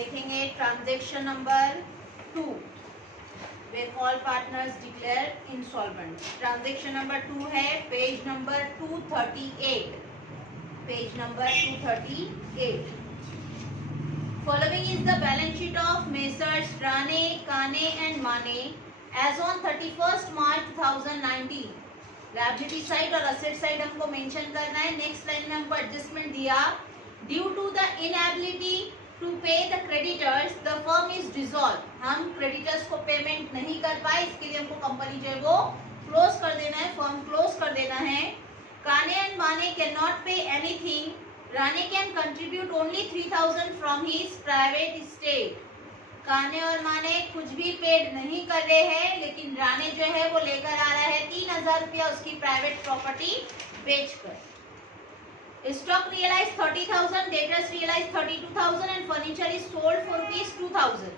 देखेंगे transaction number 2 where all partners declare insolvent. Transaction number 2 है page number 238. Page number 238. Following is the balance sheet of Messrs. Rane, Kane and Mane as on 31st March 2019. Liability side और asset side हमको mention करना है. Next line में हमको adjustment दिया. Due to the inability to pay the creditors the firm is dissolve. हम creditors को payment नहीं कर पाए, इसके लिए हमको कंपनी जो है वो क्लोज कर देना है, फर्म क्लोज कर देना है. काने and Mane can not pay anything. Rane can contribute only 3000 from his private state. काने और माने कुछ भी पेड नहीं कर रहे हैं, लेकिन राणे जो है वो लेकर आ रहा है 3000 रुपया उसकी प्राइवेट प्रॉपर्टी बेचकर. Stock realise 30,000, debtors realise 32,000 and furniture is sold for ₹2,000.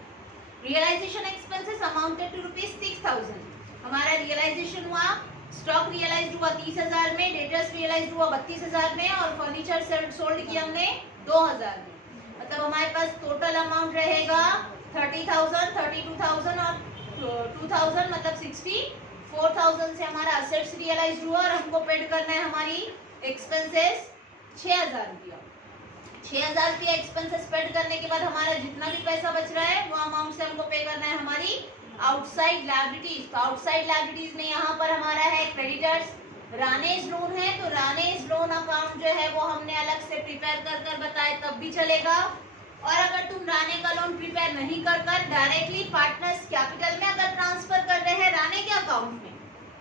Realisation expenses amounted to ₹6,000. हमारा रियलाइजेशन हुआ, स्टॉक रियलाइज हुआ 30,000 में, डेटर्स रियलाइज हुआ 32,000 में और फर्नीचर सोल्ड किया हमने 2,000 में. मतलब हमारे पास टोटल अमाउंट रहेगा 30,000, 32,000 और 2,000, मतलब 64,000 से हमारा असेट्स रियलाइज हुआ और हमको पेड करना है हमारी एक्सपेंसेस 6,000 रुपया. 6,000 रुपया एक्सपेंसेस पेड करने के बाद हमारा जितना भी पैसा बच रहा है वो अमाउंट से हमको पे करना है हमारी आउटसाइड लायबिलिटीज. तो आउटसाइड लायबिलिटीज में यहाँ पर हमारा है क्रेडिटर्स. रानेज लोन है तो रानेज लोन अकाउंट जो है वो हमने अलग से प्रिपेयर कर बताए तब भी चलेगा. और अगर तुम राणे का लोन प्रिपेयर नहीं कर डायरेक्टली पार्टनर्स कैपिटल में अगर ट्रांसफर कर रहे हैं राणे के अकाउंट में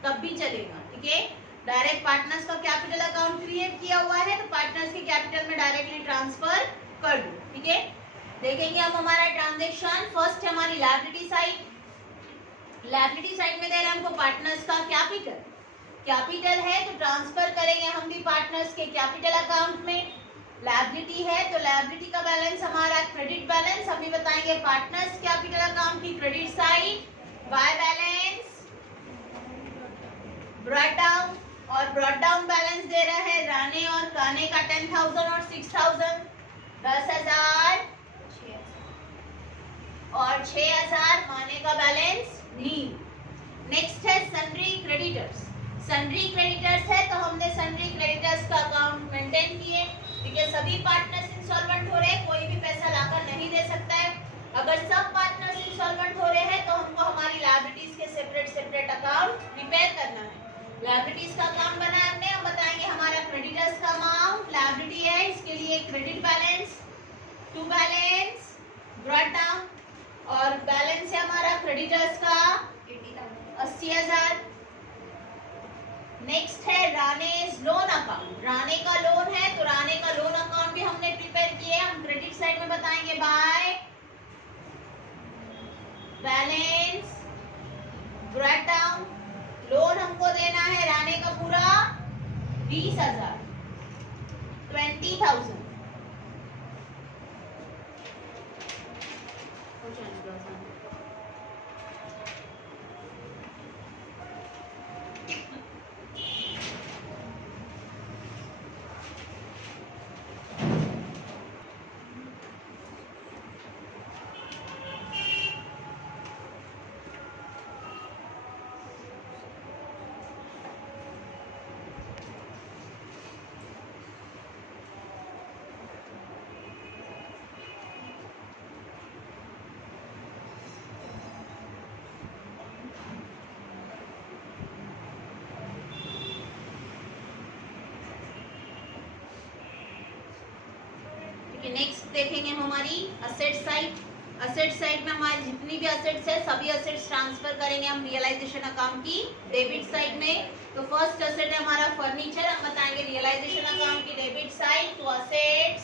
तब भी चलेगा. ठीक है, डायरेक्ट पार्टनर्स का कैपिटल अकाउंट क्रिएट किया हुआ है तो पार्टनर्स के कैपिटल में डायरेक्टली ट्रांसफर कर दो. ठीक है, देखेंगे अब हमारा ट्रांजेक्शन. फर्स्ट है हमारी लायबिलिटी साइड. लायबिलिटी साइड में दे रहे हैं हमको पार्टनर्स का कैपिटल. कैपिटल है तो ट्रांसफर करेंगे हम भी पार्टनर्स के कैपिटल अकाउंट में. लायबिलिटी है तो लायबिलिटी का बैलेंस हमारा क्रेडिट बैलेंस हम भी बताएंगे पार्टनर्स कैपिटल अकाउंट की credit side. By balance brought down और ब्रॉट डाउन बैलेंस दे रहा है राणे और काने का 10,000 और 6,000, 10,000 और 6,000. माने का बैलेंस नील. नेक्स्ट है सन्ड्री क्रेडिटर्स. सन्ड्री क्रेडिटर्स है तो हमने सन्ड्री क्रेडिटर्स का अकाउंट मेंटेन किए. ठीक है, सभी पार्टनर्स इंसॉल्वेंट हो रहे हैं, कोई भी पैसा लाकर नहीं दे सकता है. अगर सब पार्टनर्स इंसॉल्वेंट हो रहे हैं तो हमको हमारी लायबिलिटीज के सेपरेट अकाउंट प्रिपेयर करना है. लायबिलिटीज का अकाउंट बनाया हमने. हम बताएंगे हमारा क्रेडिटर्स का अमाउंट लायबिलिटी है, इसके लिए credit balance, to balance brought down और बैलेंस है हमारा क्रेडिटर्स का 80,000. नेक्स्ट है रानेज लोन अकाउंट. राणे का लोन है तो राणे का लोन अकाउंट भी हमने प्रिपेयर किए. हम क्रेडिट साइड में बताएंगे by balance brought down. Loan हमको देना है राणे का पूरा 20,000, 20,000. नेक्स्ट देखेंगे हम हमारी असेट साइड. असेट साइड में हमारी जितनी भी असेट्स है सभी असेट्स ट्रांसफर करेंगे हम रियलाइजेशन अकाउंट की डेबिट साइड में. तो फर्स्ट असेट है हमारा फर्नीचर. हम बताएंगे रियलाइजेशन अकाउंट की डेबिट साइड. तो असेट्स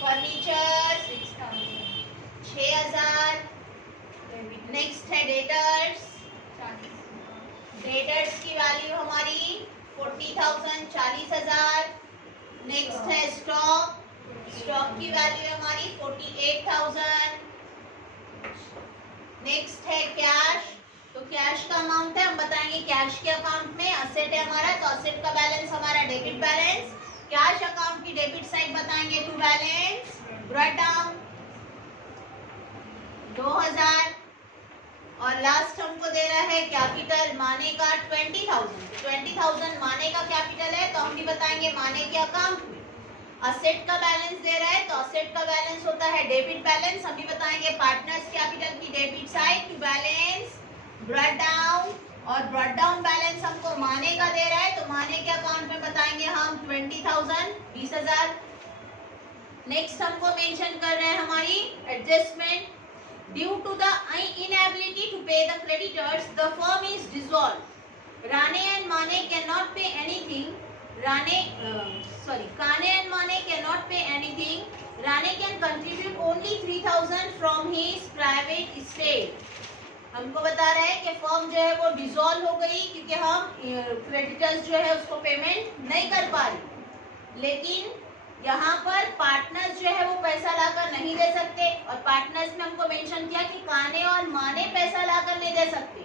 फर्नीचर 6,000. नेक्स्ट है डेटर्स. डेटर्स की वैल्यू हमारी 40,000, 40,000. नेक्स्ट है स्टॉक. स्टॉक की वैल्यू हमारी 48,000. नेक्स्ट है कैश. तो कैश का अमाउंट है हम बताएंगे कैश के अकाउंट में. असेट है हमारा तो असेट का बैलेंस हमारा डेबिट बैलेंस. कैश अकाउंट की डेबिट साइड बताएंगे टू बैलेंस ब्रॉट डाउन 2000 और लास्ट हमको दे रहा है कैपिटल माने का 20,000। 20,000 माने का कैपिटल है तो हम भी बताएंगे माने के अकाउंट में। असेट का बैलेंस दे रहा है तो असेट का बैलेंस होता है डेबिट बैलेंस, हम भी बताएंगे पार्टनर्स कैपिटल की debit side to balance brought down और ब्रॉट डाउन बैलेंस हमको माने का दे रहा है तो माने के अकाउंट में बताएंगे हम 20,000 20,000। नेक्स्ट हमको मेंशन कर रहे हैं हमारी adjustment due to the inability to pay the creditors the firm is dissolve. Rane and Mane can not pay anything. Kane and Mane cannot pay anything. Rane can contribute only 3,000 from his private estate. हमको बता रहा है कि firm जो है वो dissolve हो गई क्योंकि हम क्रेडिटर्स जो है उसको पेमेंट नहीं कर पा रहे, लेकिन यहाँ पर पार्टनर्स जो है वो पैसा लाकर नहीं दे सकते और पार्टनर्स में हमको मेंशन किया कि काने और माने पैसा लाकर नहीं दे सकते,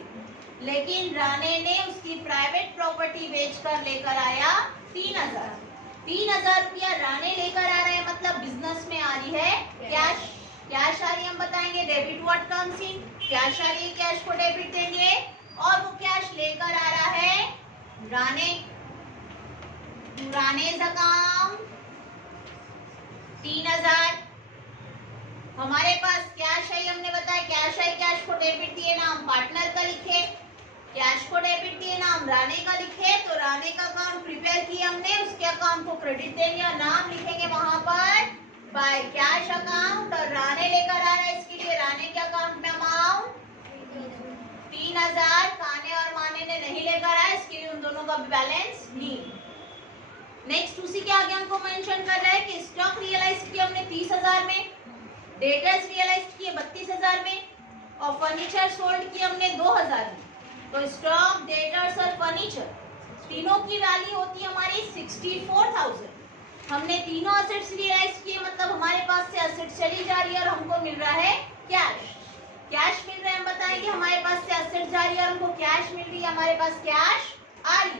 लेकिन राणे ने उसकी प्राइवेट प्रॉपर्टी बेचकर लेकर आया 3,000 रुपया राणे लेकर आ रहे हैं, मतलब बिजनेस में आ रही है कैश। कैश आ रही है हम बताएंगे debit what comes in, cash आ रही है कैश को डेबिट देंगे और वो कैश लेकर आ रहा है राणेज अकाउंट 3,000। हमारे पास कैश है, हमने बताया कैश है, कैश को डेबिट दिए नाम पार्टनर का लिखे, कैश को डेबिट दिए नाम राणे का लिखे, तो राणे का अकाउंट प्रिपेयर किया हमने, उसके अकाउंट को क्रेडिट देंगे और नाम लिखेंगे वहां पर बाय कैश अकाउंट और राणे लेकर आ रहा है, इसके लिए राणे के अकाउंट में अमाउंट 3,000। काने और माने ने नहीं लेकर आया, इसके लिए उन दोनों का बैलेंस नील। नेक्स्ट उसी के आगे हमको मेंशन कर रहा है कि स्टॉक रियलाइज किया हमने 30,000 में, डेटर्स रियलाइज किए 32,000 में और फर्नीचर सोल्ड किया हमने 2,000 में। तो स्टॉक डेटर्स और फर्नीचर तीनों की वैल्यू होती है हमारी 64,000। हमने तीनों असेट्स रियलाइज किए, मतलब हमारे पास से असेट चली जा रही है और हमको मिल रहा है कैश। कैश मिल रहा है, हम बताएंगे हमारे पास से असेट जा रही है और हमको कैश मिल रही है, हमारे पास कैश आ रही है।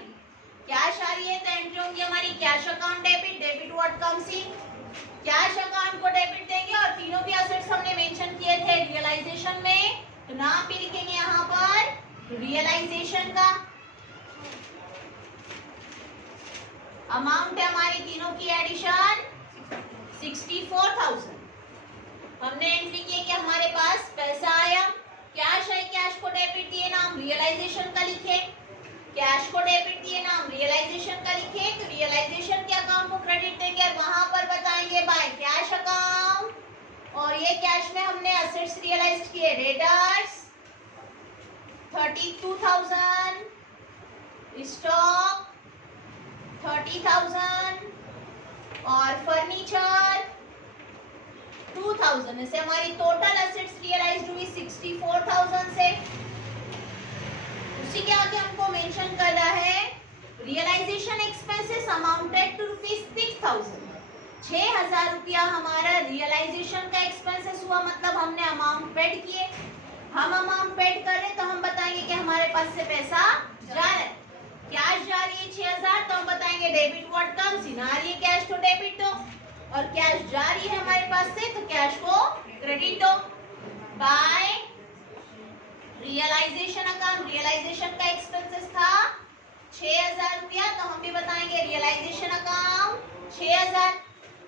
कैश आ रही है तो एंट्री होंगी हमारी cash account debit, debit what comes in, cash account को डेबिट देंगे और तीनों भी असेट्स हमने मेंशन किए थे रियलाइजेशन में, तो नाम भी लिखेंगे यहाँ पर रियलाइजेशन का। अमाउंट है हमारी तीनों की एडिशन 64,000। हमने एंट्री की कि हमारे पास पैसा आया, कैश है, कैश को डेबिट दिए नाम रियलाइजेशन का लिखे, कैश को डेबिट दिए नाम रियलाइजेशन का लिखे, तो रियलाइजेशन के अकाउंट को क्रेडिट देंगे और वहां पर बताएंगे बाय कैश अकाउंट। और ये कैश में हमने असेट्स रियलाइज किए, डेटर्स 32,000, स्टॉक 30,000 और फर्नीचर 2,000। ऐसे हमारी टोटल असेट्स रियलाइज्ड हुई 64,000 से। उसी के आगे हमको मेंशन करना है रियलाइजेशन एक्सपेंसेस अमाउंटेड टू ₹6,000। 6,000 रुपया हमारा रियलाइजेशन का एक्सपेंसेस हुआ, मतलब हमने अमाउंट पेड किए। हम अमाउंट पेड कर रहे तो हम बताएंगे कि हमारे पास से पैसा जा रहा है, कैश जा रही है 6,000, तो हम बताएंगे डेबिट व्हाट कम्स इन, आ रही है कैश तो डेबिट दो और कैश जा रही है हमारे पास से तो कैश को क्रेडिट दो बाय रियलाइजेशन अकाउंट। रियलाइजेशन का एक्सपेंसेस था 6,000 रुपया, तो हम भी बताएंगे रियलाइजेशन अकाउंट 6,000।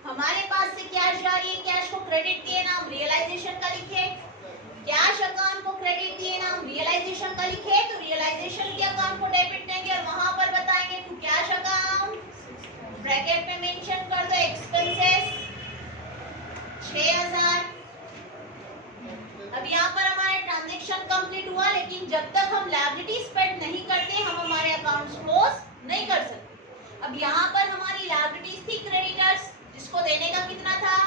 हमारे पास से कैश जा रही है, कैश को क्रेडिट दिए नाम रियलाइजेशन का लिखे, कैश अकाउंट को क्रेडिट दिए नाम रियलाइजेशन का लिखे, तो रियलाइजेशन के अकाउंट को डेबिट देंगे और वहां पर बताएंगे टू कैश अकाउंट, ब्रैकेट में मेंशन कर दो एक्सपेंसेस 6,000। अब यहाँ पर हमारा ट्रांजैक्शन कंप्लीट हुआ, लेकिन जब तक हम लायबिलिटीज पेड नहीं करते हम हमारे अकाउंट्स क्लोज नहीं कर सकते। अब यहाँ पर हमारी लायबिलिटीज थी क्रेडिटर्स, जिसको देने का कितना था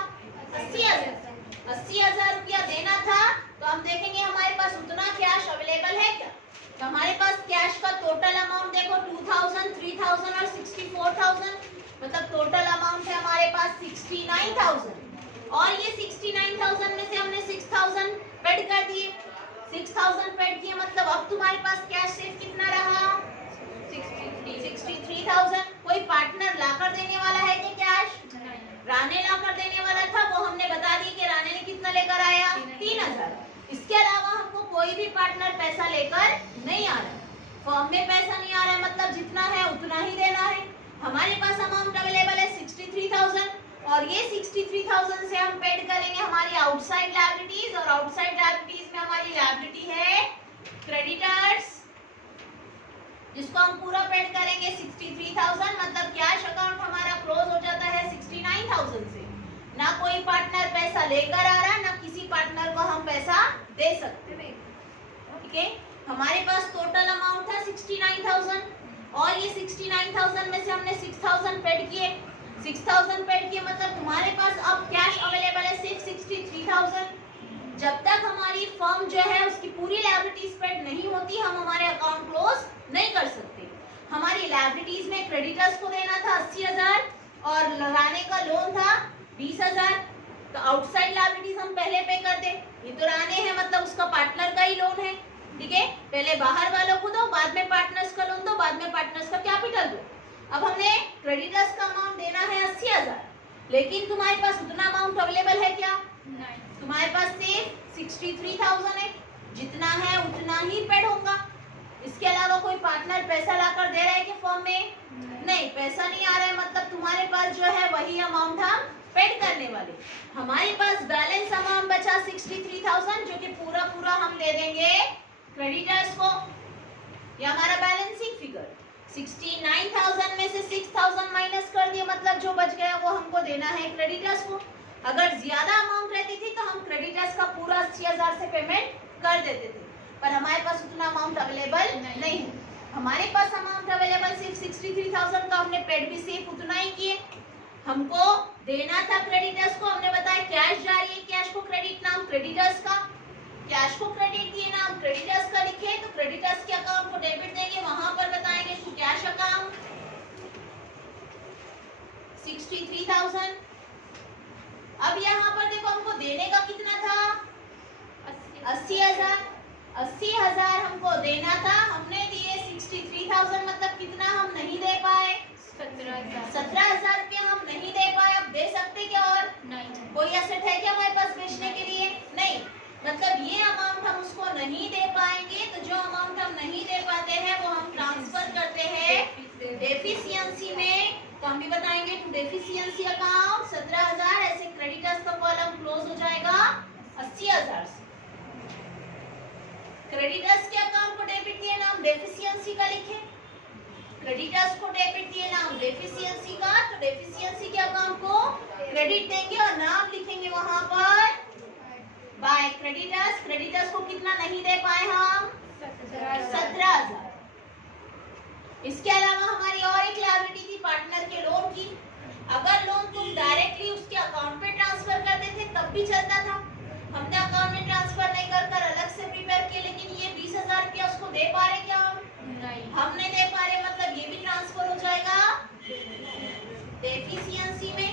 80,000 रुपया देना था, तो हम देखेंगे हमारे पास उतना कैश अवेलेबल है क्या। तो हमारे पास कैश का टोटल अमाउंट देखो 2,000, 3,000 और 64,000, मतलब टोटल अमाउंट है हमारे पास 69,000 और ये 69,000 में से हमने 6,000 पेड कर दिए। 6,000 पेड किए, मतलब अब तुम्हारे पास कैश सिर्फ कितना रहा 63,000। कोई पार्टनर लाकर देने वाला है कि कोई भी पार्टनर पैसा लेकर नहीं आ रहा है। फर्म में पैसा नहीं आ रहा है मतलब जितना है उतना ही देना है। हमारे पास अमाउंट अवेलेबल है 63,000 और ये 63,000 से हम पेड करेंगे हमारी आउटसाइड लायबिलिटीज, और आउटसाइड लायबिलिटीज में हमारी लायबिलिटी है क्रेडिटर्स, जिसको हम पूरा पेड करेंगे 63,000, मतलब कैश अकाउंट हमारा क्लोज हो जाता है 69,000 से। ना कोई पार्टनर पैसा लेकर आ रहा, ना किसी पार्टनर को हम पैसा दे सकते हैं। ठीक है, हमारे पास टोटल अमाउंट था 69,000 और ये 69,000 में से हमने 6,000 पेड किए। 6,000 पेड किए मतलब तुम्हारे पास अब कैश अवेलेबल है सिर्फ 63,000। जब तक हमारी फर्म जो है उसकी पूरी लायबिलिटीज पेड नहीं होती, हम हमारे अकाउंट क्लोज नहीं कर सकते। हमारी लायबिलिटीज में क्रेडिटर्स को देना था 80,000 और लगाने का लोन था 20,000, तो आउटसाइड लायबिलिटीज हम पहले पे कर दे। ये तो राने है मतलब उसका पार्टनर का ही लोन है। ठीक है, पहले बाहर वालों को दो, बाद में पार्टनर्स का लोन दो, बाद में पार्टनर्स का कैपिटल दो। अब हमने क्रेडिटर्स का अमाउंट देना है 80,000, लेकिन तुम्हारे पास उतना अमाउंट अवेलेबल है क्या? नहीं। तुम्हारे पास सिर्फ 63,000 है, जितना है उतना ही पेड होगा। इसके अलावा कोई पार्टनर पैसा लाकर दे रहा है कि फर्म में? नहीं, पैसा नहीं आ रहा है मतलब तुम्हारे पास जो है वही अमाउंट हम पेड करने वाले। हमारे पास बैलेंस अमाउंट बचा 63,000, जो कि पूरा पूरा हम दे देंगे क्रेडिटर्स को। ये हमारा बैलेंसिंग फिगर 69,000 में से 6,000 माइनस कर दिया, मतलब जो बच गया वो हमको देना है क्रेडिटर्स को। अगर ज्यादा अमाउंट रहती थी तो हम क्रेडिटर्स का पूरा 80,000 से पेमेंट कर देते थे, पर हमारे पास उतना अमाउंट अवेलेबल नहीं है। हमारे पास अमाउंट अवेलेबल सिर्फ 63,000 का, हमने पेड भी सिर्फ उतना ही किए। हमको देना था क्रेडिटर्स को, हमने बताया कैश जारी है, कैश को क्रेडिट नाम क्रेडिटर्स का, कैश को क्रेडिट दिए नाम क्रेडिटर्स का लिखे, तो क्रेडिटर्स के अकाउंट को डेबिट देंगे, वहां पर बताएंगे टू कैश अकाउंट 63,000। अब यहाँ पर देखो हमको देने का कितना था 80,000। 80,000 हमको देना था, हमने दिए 63,000, मतलब कितना हम नहीं दे पाए? 17,000 रुपया हम नहीं दे पाए। अब दे सकते क्या और? नहीं। कोई एसेट है क्या हमारे पास बेचने के लिए? नहीं, मतलब ये अमाउंट हम उसको नहीं दे पाएंगे। तो जो अमाउंट हम नहीं दे पाते हैं वो हम ट्रांसफर करते हैं डेफिशिएंसी में, तो हम भी बताएंगे टू डेफिशिएंसी अकाउंट 17,000। ऐसे क्रेडिटर्स का कॉलम क्लोज हो जाएगा 80,000 से। क्रेडिटर्स के अकाउंट को डेबिट दिए नाम डेफिशिएंसी का लिखे, क्रेडिटर्स को डेबिट दिए नाम डेफिशिएंसी का, तो डेफिशिएंसी के अकाउंट को क्रेडिट देंगे और नाम लिखेंगे वहां पर बाय क्रेडिटर्स। क्रेडिटर्स को कितना नहीं दे पाए हम? 17,000। इसके अलावा हमारी और एक लायबिलिटी थी पार्टनर के लोन की। अगर लोन तुम डायरेक्टली उसके अकाउंट पे ट्रांसफर करते थे तब भी चलता था, हमने अकाउंट में ट्रांसफर नहीं कर अलग से प्रिपेयर किए। लेकिन ये 20,000 रुपया उसको दे पा रहे क्या हम? नहीं, हम नहीं दे पा रहे, मतलब ये भी ट्रांसफर हो जाएगा डेफिशिएंसी में।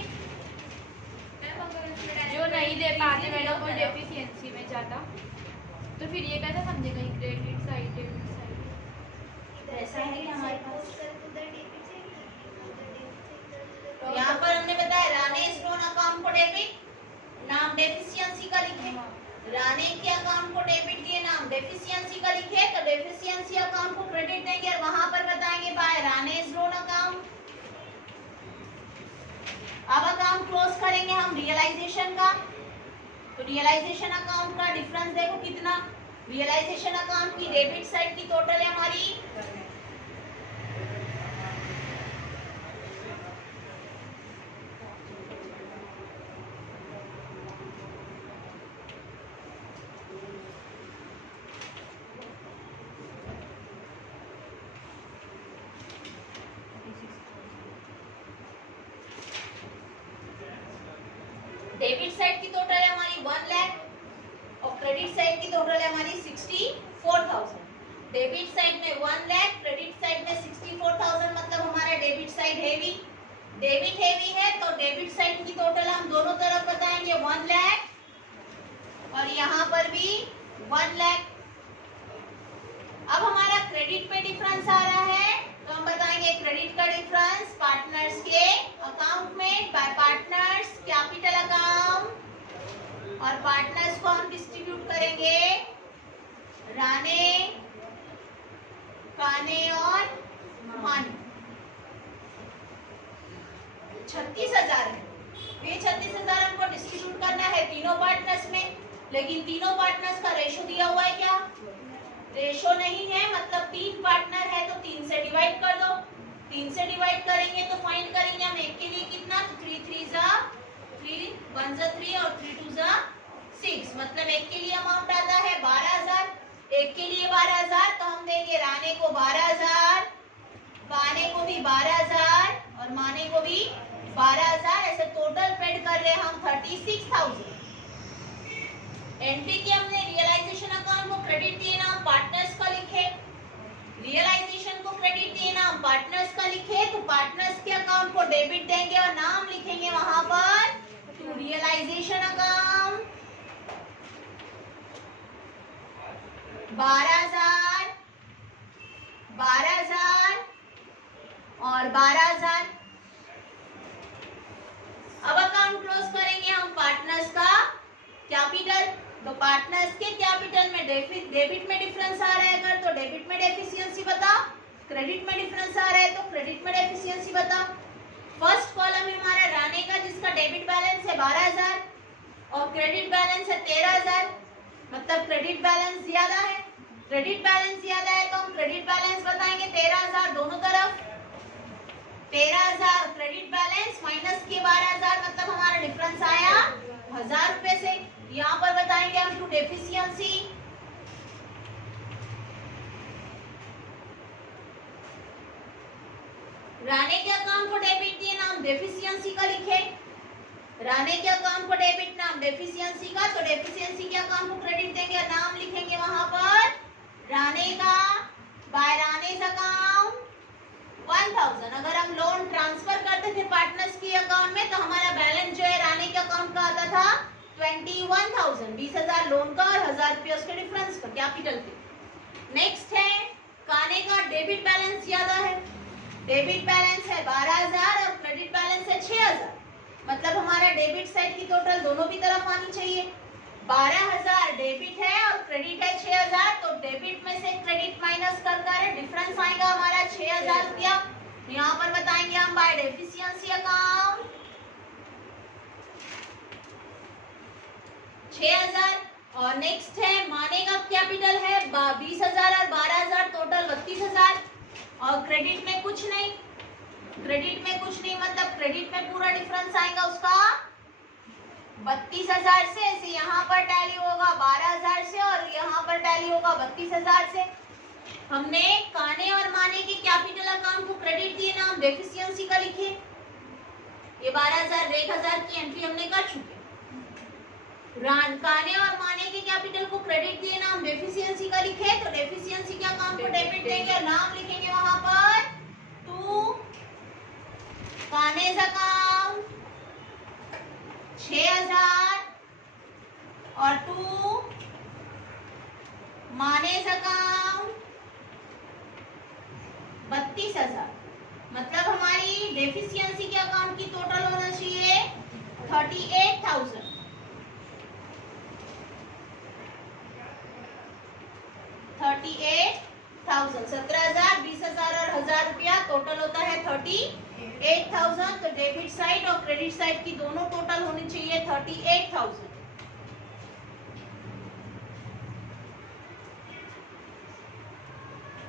जो नहीं दे पाते मैडम वो डेफिशिएंसी में जाता, तो फिर ये कैसे समझेगा क्रेडिट साइड डेबिट साइड? ऐसा है कि हमारे पास यहाँ पर हमने बताया रानेश लोन अकाउंट को डेबिट नाम डेफिशिएंसी का लिखे, राने के अकाउंट को डेबिट दिए नाम डेफिशिएंसी का लिखे, तो डेफिशिएंसी अकाउंट को क्रेडिट देंगे और वहां पर बताएंगे बाय रानेश लोन अकाउंट। अब अकाउंट क्लोज करेंगे हम रियलाइजेशन का, तो रियलाइजेशन अकाउंट का डिफरेंस देखो कितना। रियलाइजेशन अकाउंट की डेबिट साइड की टोटल है हमारी 64,000। डेबिट साइड में 1 लाख, क्रेडिट साइड में 64,000, मतलब हमारा debit side heavy, debit heavy है तो डेबिट साइड की टोटल हम दोनों तरफ बताएंगे 1 लाख और यहाँ पर भी 1 लाख। अब हमारा क्रेडिट पे डिफरेंस आ रहा है तो हम बताएंगे क्रेडिट का डिफरेंस पार्टनर्स के अकाउंट में बाय पार्टनर्स कैपिटल अकाउंट और पार्टनर्स को हम डिस्ट्रीब्यूट करेंगे राने, काने और माने 36,000 है। ये 36,000 हमको डिस्ट्रीब्यूट करना है तीनों पार्टनर्स में, लेकिन तीनों पार्टनर्स का रेशो दिया हुआ है क्या? रेशो नहीं है, मतलब 3 पार्टनर है तो 3 से डिवाइड कर दो। 3 से डिवाइड करेंगे तो फाइंड करेंगे हम एक के लिए कितना, 3 3 जा 3, 1 जा 3 और 3 2 जा 6, मतलब एक के लिए अमाउंट आता है 12,000। एक के लिए 12,000 तो हम देंगे राने को 12,000, काने को भी 12,000 और माने को भी 12,000। ऐसे टोटल पेड कर रहे हैं हम 36,000। एंट्री की हमने रियलाइजेशन अकाउंट को क्रेडिट दिए ना, हम पार्टनर्स का लिखे। रियलाइजेशन को क्रेडिट दिए ना, हम पार्टनर्स का लिखे, तो पार्टनर्स के अकाउंट को डेबिट देंगे और नाम लिखेंगे वहां पर टू रियलाइजेशन अकाउंट 12,000, 12,000 और 12,000। अब अकाउंट क्लोज करेंगे हम पार्टनर्स का कैपिटल, तो पार्टनर्स के कैपिटल में डेबिट में डिफरेंस आ रहा है अगर तो डेबिट में डेफिशिएंसी बता, क्रेडिट में डिफरेंस आ रहा है तो क्रेडिट में डेफिशिएंसी बता। फर्स्ट कॉलम है हमारा राने का जिसका डेबिट बैलेंस है 12,000 और क्रेडिट बैलेंस है 13,000, मतलब क्रेडिट बैलेंस ज्यादा है। क्रेडिट बैलेंस ज्यादा है तो हम क्रेडिट बैलेंस बताएंगे 13,000 दोनों तरफ। 13,000 क्रेडिट बैलेंस माइनस के 12,000, मतलब हमारा डिफरेंस आया 1,000 रुपए से। यहाँ पर बताएंगे हम टू डेफिशिएंसी, राने के अकाउंट को डेबिट दिए नाम डेफिशिएंसी का लिखे। राने के अकाउंट को डेबिट नाम डेफिशिएंसी का, तो डेफिशिएंसी के अकाउंट को क्रेडिट देंगे और नाम लिखेंगे वहां पर राने का बाय रानेस अकाउंट 1,000। अगर हम लोन ट्रांसफर करते थे पार्टनर्स के अकाउंट में तो हमारा बैलेंस जो है राने के अकाउंट का आता था 21,000, 20,000 लोन का और 1,000 रुपये उसके डिफरेंस का कैपिटल पे। नेक्स्ट है काने का डेबिट बैलेंस ज्यादा है, डेबिट बैलेंस है 12,000 और क्रेडिट बैलेंस है 6,000, मतलब हमारा डेबिट साइड की टोटल दोनों की तरफ आनी चाहिए। 12,000 डेबिट है और क्रेडिट है 6,000, तो डेबिट में से क्रेडिट माइनस कर डिफरेंस आएगा हमारा 6,000 रुपया। यहाँ पर बताएंगे हम बाय डेफिशिएंसी अकाउंट 6,000। और नेक्स्ट है माने का कैपिटल है 20,000 और 12,000 टोटल 32,000 और क्रेडिट में कुछ नहीं, क्रेडिट में कुछ नहीं मतलब क्रेडिट में पूरा डिफरेंस आएगा उसका 32,000 से। ऐसे यहाँ पर टैली होगा 12,000 से और यहाँ पर टैली होगा 32,000 से। हमने काने और माने के कैपिटल अकाउंट को क्रेडिट दिए ना, हम डेफिशिएंसी का लिखे। ये 12,000 1,000 की एंट्री हमने कर चुके। काने और माने के कैपिटल को क्रेडिट दिए ना, हम डेफिशिएंसी का लिखे, तो डेफिशिएंसी के अकाउंट को डेबिट देंगे और नाम लिखेंगे वहां पर टू कानेस अकाउंट 6,000 और टू मानेस अकाउंट 32,000, मतलब हमारी डेफिशिएंसी के अकाउंट की टोटल होना चाहिए 38,000। 38,000 17,000 20,000 और 1,000 रुपया टोटल होता है 38,000। तो डेबिट साइड और क्रेडिट साइड की दोनों टोटल होनी चाहिए 38,000।